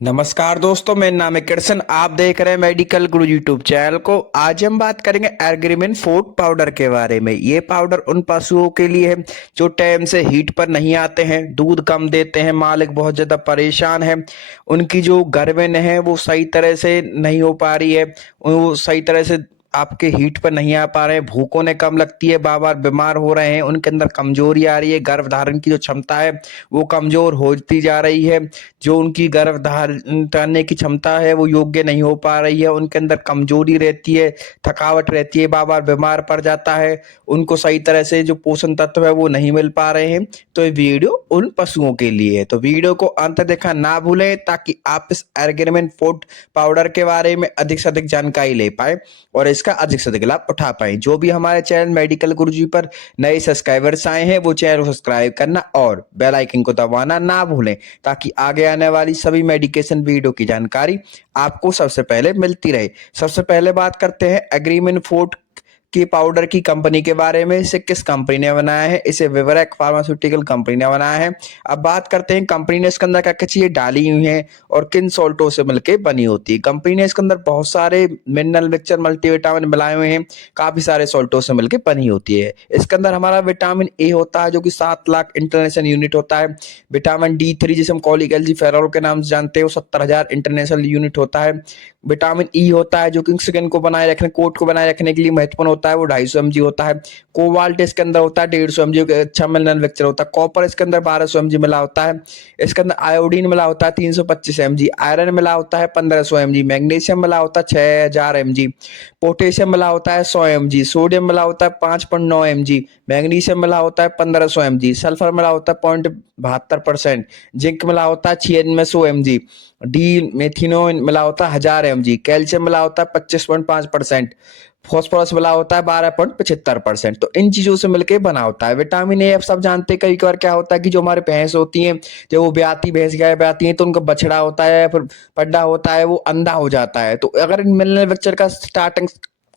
नमस्कार दोस्तों, मेरा नाम है कृष्ण। आप देख रहे हैं मेडिकल गुरु यूट्यूब चैनल को। आज हम बात करेंगे एर्ग्रिमिन फूड पाउडर के बारे में। ये पाउडर उन पशुओं के लिए है जो टाइम से हीट पर नहीं आते हैं, दूध कम देते हैं, मालिक बहुत ज्यादा परेशान है, उनकी जो गर्भन है वो सही तरह से नहीं हो पा रही है, वो सही तरह से आपके हीट पर नहीं आ पा रहे हैं, भूख उन्हें कम लगती है, बार बार बीमार हो रहे हैं, उनके अंदर कमजोरी आ रही है, गर्भ धारण की जो क्षमता है वो कमजोर होती जा रही है, जो उनकी गर्भ धारण करने की क्षमता है वो योग्य नहीं हो पा रही है, उनके अंदर कमजोरी रहती है, थकावट रहती है, बार बार बीमार पड़ जाता है, उनको सही तरह से जो पोषण तत्व है वो नहीं मिल पा रहे हैं। तो ये वीडियो उन पशुओं के लिए है, तो वीडियो को अंत देखना ना भूलें ताकि आप इस एर्ग्रिमिन फूड पाउडर के बारे में अधिक से अधिक जानकारी ले पाए और इसका अधिक से अधिक लाभ उठा पाए। जो भी हमारे चैनल मेडिकल गुरुजी पर नए सब्सक्राइबर्स आए हैं वो चैनल को सब्सक्राइब करना और बेल आइकन को दबाना ना भूलें ताकि आगे आने वाली सभी मेडिकेशन वीडियो की जानकारी आपको सबसे पहले मिलती रहे। सबसे पहले बात करते हैं एग्रीमिन फूड की पाउडर की कंपनी के बारे में। इसे किस कंपनी ने बनाया है? इसे विवरेक फार्मास्यूटिकल कंपनी ने बनाया है। अब बात करते हैं कंपनी ने इसके अंदर क्या क्या चीजें डाली हुई हैं और किन सॉल्टों से मिलकर बनी होती है। कंपनी ने इसके अंदर बहुत सारे मिनरल मिक्सचर मल्टीविटामिन मिलाए हुए हैं, काफी सारे सॉल्टों से मिलकर बनी होती है। इसके अंदर हमारा विटामिन ए होता है जो कि 7 लाख इंटरनेशनल यूनिट होता है। विटामिन D3 जिसे हम कॉलिक फेरॉल के नाम से जानते हैं वो 70,000 इंटरनेशनल यूनिट होता है। विटामिन ई होता है जो कि स्किन को बनाए रखने, कोट को बनाए रखने के लिए महत्वपूर्ण होता है, वो 250 mg होता है। कोबाल्ट इसके अंदर होता है 150 mg, अच्छा मिनरल मिक्सचर होता है। कॉपर इसके अंदर 1200 mg मिला होता है। इसके अंदर आयोडीन मिला होता है 325 mg, आयरन मिला होता है 1500 mg, मैग्नीशियम मिला होता है 6000 mg, पोटेशियम मिला होता है 100 mg, सोडियम मिला होता है 5.9 mg, मैग्नीशियम मिला होता है 1500 mg, सल्फर मिला होता है 0.72%, जिंक मिला होता है 9600 mg, डी मेथिनोन मिला होता है 1000 mg, कैल्शियम मिला होता है 25.5%, फॉस्फोरस मिला होता है 12.75%। तो इन चीजों से मिलकर बना होता है। विटामिन ए आप सब जानते हैं, कई बार क्या होता है कि जो हमारे भैंस होती हैं, जब वो ब्याती भैंस गाय ब्याती हैं तो उनका बछड़ा होता है फिर पड्डा होता है, वो अंधा हो जाता है। तो अगर इन मिनरल मिक्सचर का स्टार्टिंग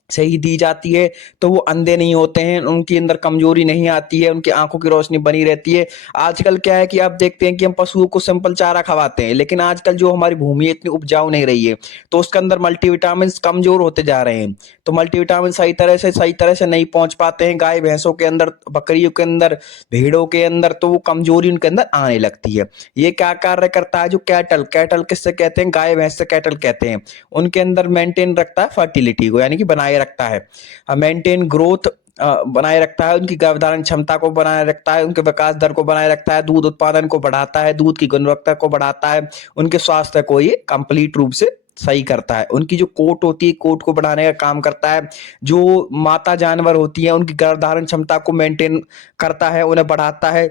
सही दी जाती है तो वो अंधे नहीं होते हैं, उनके अंदर कमजोरी नहीं आती है, उनकी आंखों की रोशनी बनी रहती है। आजकल क्या है कि आप देखते हैं कि हम पशुओं को सिंपल चारा खवाते हैं, लेकिन आजकल जो हमारी भूमि इतनी उपजाऊ नहीं रही है तो उसके अंदर मल्टीविटामिन कमजोर होते जा रहे हैं। तो मल्टीविटामिन सही तरह से नहीं पहुंच पाते हैं गाय भैंसों के अंदर, बकरियों के अंदर, भेड़ों के अंदर, तो वो कमजोरी उनके अंदर आने लगती है। ये क्या कार्य करता है? जो कैटल कैटल किससे कहते हैं? गाय भैंस से कैटल कहते हैं। उनके अंदर मेंटेन रखता है फर्टिलिटी को, यानी कि बनाए रखता है, मेंटेन ग्रोथ बनाए रखता है, उनकी गर्भधारण क्षमता को बनाए रखता है, उनके विकास दर को बनाए रखता है, दूध उत्पादन को बढ़ाता है, दूध की गुणवत्ता को बढ़ाता है, उनके स्वास्थ्य को ये कंप्लीट रूप से सही करता है। उनकी जो कोट होती है, कोट को बढ़ाने का काम करता है। जो माता जानवर होती है उनकी गर्भधारण क्षमता को मेंटेन करता है, उन्हें बढ़ाता है,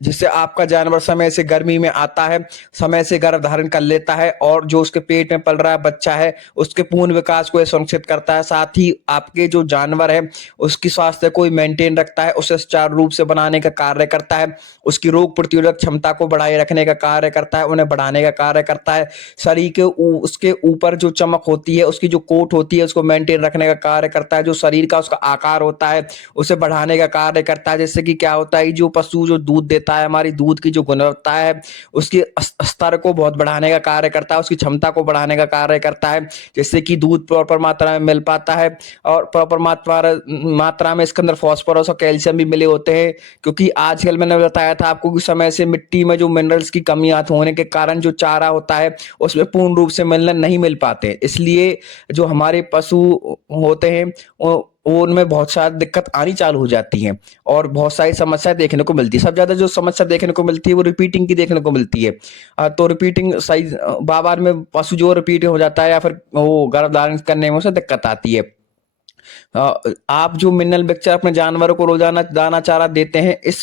जिससे आपका जानवर समय से गर्मी में आता है, समय से गर्भ धारण कर लेता है और जो उसके पेट में पल रहा है बच्चा है उसके पूर्ण विकास को सुनिश्चित करता है। साथ ही आपके जो जानवर है उसकी स्वास्थ्य को मेंटेन रखता है, उसे सुचारू रूप से बनाने का कार्य करता है, उसकी रोग प्रतिरोधक क्षमता को बढ़ाए रखने का कार्य करता है, उन्हें बढ़ाने का कार्य करता है। शरीर के उसके ऊपर जो चमक होती है, उसकी जो कोट होती है उसको मेंटेन रखने का कार्य करता है। जो शरीर का उसका आकार होता है उसे बढ़ाने का कार्य करता है। जिससे कि क्या होता है, जो पशु जो दूध देता है, हमारी दूध की जो गुणवत्ता है उसके स्तर को बहुत बढ़ाने का कार्य करता है, उसकी क्षमता को बढ़ाने का कार्य करता है, जिससे कि दूध प्रॉपर मात्रा में मिल पाता है। और प्रॉपर मात्रा में इसके अंदर फास्फोरस और कैल्शियम भी मिले होते हैं, क्योंकि आजकल मैंने बताया था आपको कि समय से मिट्टी में जो मिनरल्स की कमी होने के कारण जो चारा होता है उसमें पूर्ण रूप से मिनरल नहीं मिल पाते, इसलिए जो हमारे पशु होते हैं वो उनमें बहुत सारी दिक्कत आनी चालू हो जाती है और बहुत सारी समस्या देखने को मिलती है। सबसे ज्यादा जो समस्या देखने को मिलती है वो रिपीटिंग की देखने को मिलती है। तो रिपीटिंग सही बार बार में पशु जो रिपीट हो जाता है या फिर वो गर्भधारण करने में उसे दिक्कत आती है। आप जो मिनरल मिक्सचर अपने जानवरों को रोजाना दाना चारा देते हैं, इस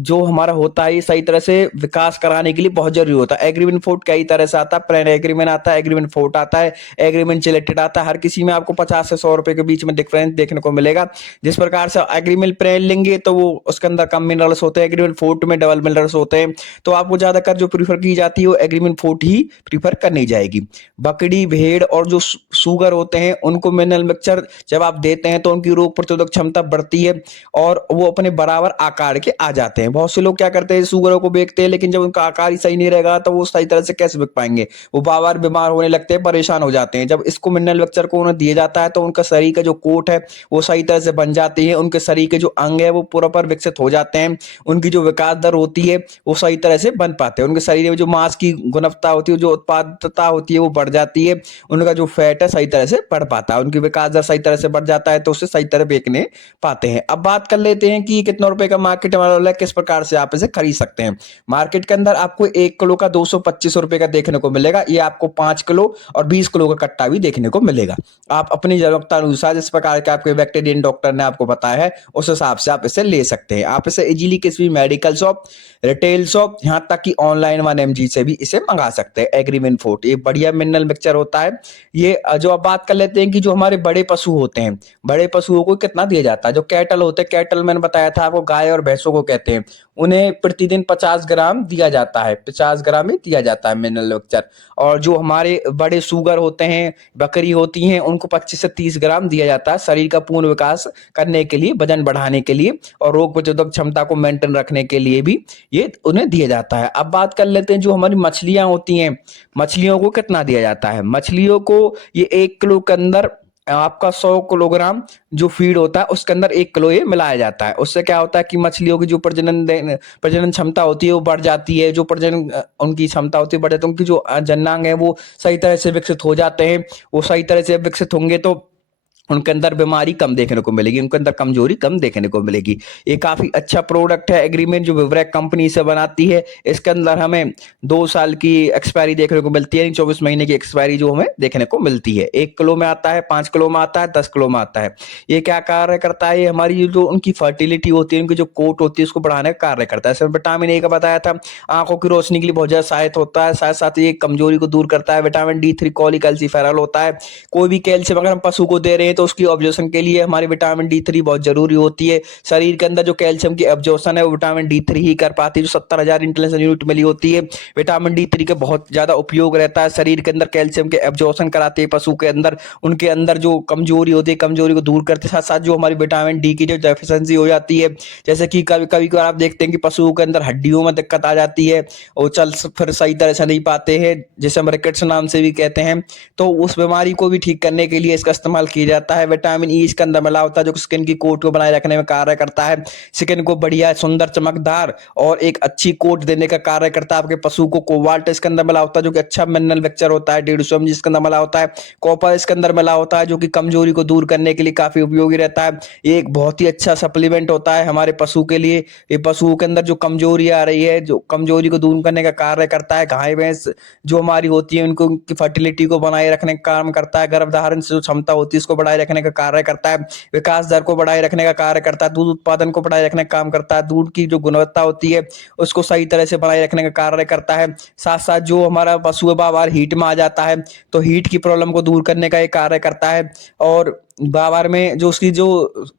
जो हमारा होता है ये सही तरह से विकास कराने के लिए बहुत जरूरी होता है। एग्रीमिन फूड कई तरह से आता है, प्लेन एग्रीमिन आता है, एग्रीमिन फूड आता है, एग्रीमिन जिलेटेड आता है। हर किसी में आपको 50 से 100 रुपए के बीच में डिफरेंस देखने को मिलेगा। जिस प्रकार से एग्रीमिन प्लेन लेंगे तो वो उसके अंदर कम मिनरल्स होते हैं, एग्रीमिन फूड में डबल मिनरल्स होते हैं। तो आपको ज्यादातर जो प्रीफर की जाती है वो एग्रीमिन फूड ही प्रीफर करनी जाएगी। बकरी भेड़ और जो सुगर होते हैं उनको मिनरल मिक्सचर जब आप देते हैं तो उनकी रोग प्रतिरोधक क्षमता बढ़ती है और वो अपने बराबर आकार के आ जाते हैं। बहुत से लोग क्या करते हैं, शुगरों को बेचते हैं, लेकिन जब उनका आकार ही सही नहीं रहेगा तो वो सही तरह से कैसे बिक पाएंगे। वो बार बार बीमार होने लगते हैं, परेशान हो जाते हैं। जब इसको मिनरल मिक्सचर को उन्हें दिया जाता है तो उनका शरीर का जो कोट है वो सही तरह से बन जाती है, उनके शरीर के जो अंग है वो पूरा विकसित हो जाते हैं, उनकी जो विकास दर होती है वो सही तरह से बन पाते हैं, उनके शरीर में जो मांस की गुणवत्ता होती है, जो उत्पादकता होती है वो बढ़ जाती है, उनका जो फैट है सही तरह से बढ़ पाता है, उनकी विकास दर सही तरह से बढ़ जाता है, तो उससे सही तरह बेचने पाते हैं। अब बात कर लेते हैं कि कितने रुपए का मार्केट वाला है, किस प्रकार से आप इसे खरीद सकते हैं। मार्केट के अंदर आपको 1 किलो का 225 रुपए का देखने को मिलेगा। ये आपको 5 किलो और 20 किलो का कट्टा भी देखने को मिलेगा। आप अपनी जरूरत अनुसार जिस प्रकार का आपके वेटेरियन डॉक्टर ने आपको बताया है उस हिसाब से आप इसे ले सकते हैं। आप इसे इजीली किसी भी मेडिकल शॉप, रिटेल शॉप, यहाँ तक कि ऑनलाइन 1mg से भी इसे मंगा सकते हैं। एग्रीमेंट फोर्ट ये बढ़िया मिनरल मिक्सचर होता है। ये जो आप बात कर लेते हैं कि जो हमारे बड़े पशु होते हैं, बड़े पशुओं को कितना दिया जाता है। जो कैटल होते हैं, कैटल मैंने बताया था आपको, गाय और भैंसों को कहते हैं, उन्हें प्रतिदिन 50 ग्राम दिया जाता है, 50 ग्राम ही दिया जाता है मिनरल मिक्सचर। और जो हमारे बड़े सुगर होते हैं, बकरी होती हैं, उनको 25 से 30 ग्राम दिया जाता है शरीर का पूर्ण विकास करने के लिए, वजन बढ़ाने के लिए और रोग प्रतिरोधक क्षमता को मेंटेन रखने के लिए भी ये उन्हें दिया जाता है। अब बात कर लेते हैं जो हमारी मछलियां होती हैं, मछलियों को कितना दिया जाता है। मछलियों को ये 1 किलो के अंदर आपका 100 किलोग्राम जो फीड होता है उसके अंदर 1 किलो ये मिलाया जाता है। उससे क्या होता है कि मछलियों की जो प्रजनन क्षमता होती है वो बढ़ जाती है, जो प्रजनन उनकी क्षमता होती है बढ़ जाती है, उनकी जो जननांग है वो सही तरह से विकसित हो जाते हैं। वो सही तरह से विकसित होंगे तो उनके अंदर बीमारी कम देखने को मिलेगी, उनके अंदर कमजोरी कम देखने को मिलेगी। ये काफी अच्छा प्रोडक्ट है एग्रीमेंट, जो विवरेक कंपनी से बनाती है। इसके अंदर हमें 2 साल की एक्सपायरी देखने को मिलती है, 24 महीने की एक्सपायरी जो हमें देखने को मिलती है। 1 किलो में आता है, 5 किलो में आता है, 10 किलो में आता है। ये क्या कार्य करता है, ये हमारी जो उनकी फर्टिलिटी होती है, उनकी जो कोट होती है उसको बढ़ाने का कार्य करता है। इसमें विटामिन ए का बताया था, आंखों की रोशनी के लिए बहुत ज्यादा सहायक होता है, साथ साथ ये कमजोरी को दूर करता है। विटामिन D3 कॉलीकैल्सिफेरॉल होता है। कोई भी कैल्शियम अगर हम पशु को दे रहे हैं तो उसकी ऑब्जॉर्प्शन के लिए हमारी विटामिन D3 बहुत जरूरी होती है। शरीर के अंदर जो कैल्शियम की ऑब्जॉर्प्शन है वो विटामिन D3 ही कर पाती है, जो 70,000 इंटरनेशनल यूनिट मिली होती है। विटामिन D3 का बहुत ज्यादा उपयोग रहता है, शरीर के अंदर कैल्शियम के ऑब्जॉर्प्शन कराते हैं पशु के अंदर, उनके अंदर जो कमजोरी होती है कमजोरी को दूर करते, साथ साथ जो हमारी विटामिन डी की जो डेफिशिएंसी हो जाती है, जैसे कि कभी कभी आप देखते हैं कि पशुओं के अंदर हड्डियों में दिक्कत आ जाती है, वो चल फिर सही तरह से नहीं पाते हैं, जैसे हम रिकेट्स नाम से भी कहते हैं, तो उस बीमारी को भी ठीक करने के लिए इसका इस्तेमाल किया जाता है। विटामिन ई इसके अंदर मिला होता है जो स्किन की कोट को बनाए रखने में कार्य करता है, स्किन को बढ़िया सुंदर चमकदार और एक अच्छी कोट देने का कार्य करता है। आपके पशु को कोबाल्ट इसके अंदर मिला होता है जो कि अच्छा मिनरल मिक्सचर होता है। 150 mg इसके अंदर मिला होता है। कॉपर इसके अंदर मिला होता है जो कि कमजोरी को दूर करने के लिए काफी उपयोगी रहता है। ये एक बहुत ही अच्छा सप्लीमेंट होता है हमारे पशु के लिए। ये पशुओं के अंदर जो कमजोरी आ रही है, जो कमजोरी को दूर करने का कार्य करता है। गाय भैंस जो हमारी होती है उनको उनकी फर्टिलिटी को बनाए रखने का काम करता है। गर्भधारण से जो क्षमता होती है उसको बढ़ाए रखने का कार्य करता है। विकास दर को बढ़ाए रखने का कार्य करता है। दूध उत्पादन को बढ़ाए रखने का काम करता है। दूध की जो गुणवत्ता होती है उसको सही तरह से बनाए रखने का कार्य करता है। साथ साथ जो हमारा पशु है बार बार हीट में आ जाता है तो हीट की प्रॉब्लम को दूर करने का ये कार्य करता है। और बार में जो उसकी जो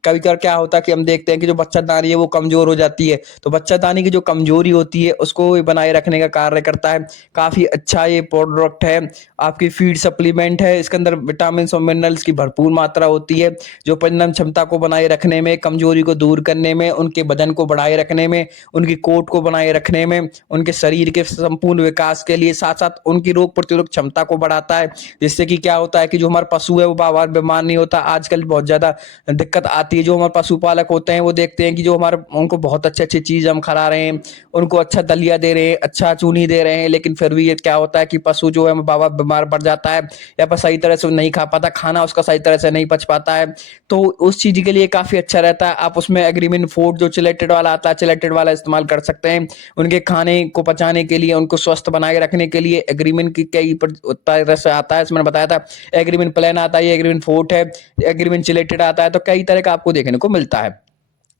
कभी कभी क्या होता है कि हम देखते हैं कि जो बच्चादानी है वो कमजोर हो जाती है, तो बच्चादानी की जो कमजोरी होती है उसको बनाए रखने का कार्य करता है। काफी अच्छा ये प्रोडक्ट है। आपकी फीड सप्लीमेंट है, इसके अंदर विटामिन और मिनरल्स की भरपूर मात्रा होती है जो प्रजनन क्षमता को बनाए रखने में, कमजोरी को दूर करने में, उनके वजन को बढ़ाए रखने में, उनकी कोट को बनाए रखने में, उनके शरीर के संपूर्ण विकास के लिए, साथ साथ उनकी रोग प्रतिरोधक क्षमता को बढ़ाता है। जिससे कि क्या होता है कि जो हमारा पशु है वो बार बार बीमार नहीं होता। आजकल बहुत ज्यादा दिक्कत आती है, जो हमारे पशुपालक होते हैं वो देखते हैं कि जो हमारे उनको बहुत अच्छी अच्छी चीज हम खिला रहे हैं, उनको अच्छा दलिया दे रहे हैं, अच्छा चूनी दे रहे हैं, लेकिन फिर भी ये क्या होता है कि पशु जो है बाबा बीमार पड़ जाता है या फिर सही तरह से नहीं खा पाता, खाना उसका सही तरह से नहीं पच पाता है। तो उस चीज के लिए काफी अच्छा रहता है। आप उसमें एग्रीमेंट फूड जो चिलेटेड वाला आता है, चिलेटेड वाला इस्तेमाल कर सकते हैं। उनके खाने को पचाने के लिए, उनको स्वस्थ बनाए रखने के लिए एग्रीमेंट की कई तरह से आता है। इसमें बताया था एग्रीमेंट प्लान आता है, एग्रीमेंट फोर्ट है, एग्रीमेंट चिलेटेड आता है, तो कई तरह का आपको देखने को मिलता है।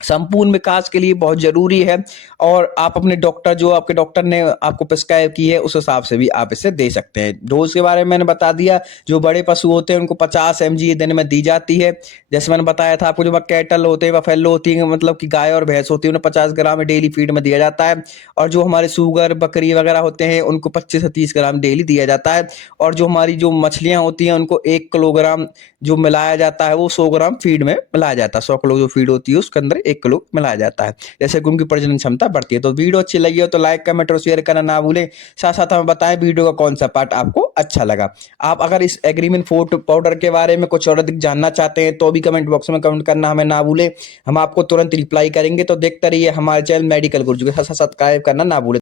संपूर्ण विकास के लिए बहुत ज़रूरी है। और आप अपने डॉक्टर, जो आपके डॉक्टर ने आपको प्रिस्क्राइब की है, उस हिसाब से भी आप इसे दे सकते हैं। डोज़ के बारे में मैंने बता दिया। जो बड़े पशु होते हैं उनको 50 mg दिन में दी जाती है। जैसे मैंने बताया था आपको, जो कैटल होते हैं, बफेलो होती है, मतलब कि गाय और भैंस होती है, उन्हें 50 ग्राम डेली फीड में दिया जाता है। और जो हमारे सूगर, बकरी वगैरह होते हैं, उनको 25 से 30 ग्राम डेली दिया जाता है। और जो हमारी जो मछलियाँ होती हैं, उनको 1 किलोग्राम जो मिलाया जाता है, वो 100 ग्राम फीड में मिलाया जाता है। 100 किलो जो फीड होती है उसके अंदर 1 किलो मिलाया जाता है, जैसे कि उनकी प्रजनन क्षमता बढ़ती है। तो वीडियो अच्छी लगी हो तो लाइक, कमेंट और शेयर करना ना भूलें। साथ साथ हमें बताएं वीडियो का कौन सा पार्ट आपको अच्छा लगा। आप अगर इस एग्रीमेंट फूड पाउडर के बारे में कुछ और अधिक जानना चाहते हैं तो भी कमेंट बॉक्स में कमेंट करना हमें ना भूलें। हम आपको तुरंत रिप्लाई करेंगे। तो देखते रहिए हमारे चैनल मेडिकल गुरुजी के साथ सब्सक्राइब करना ना भूलें।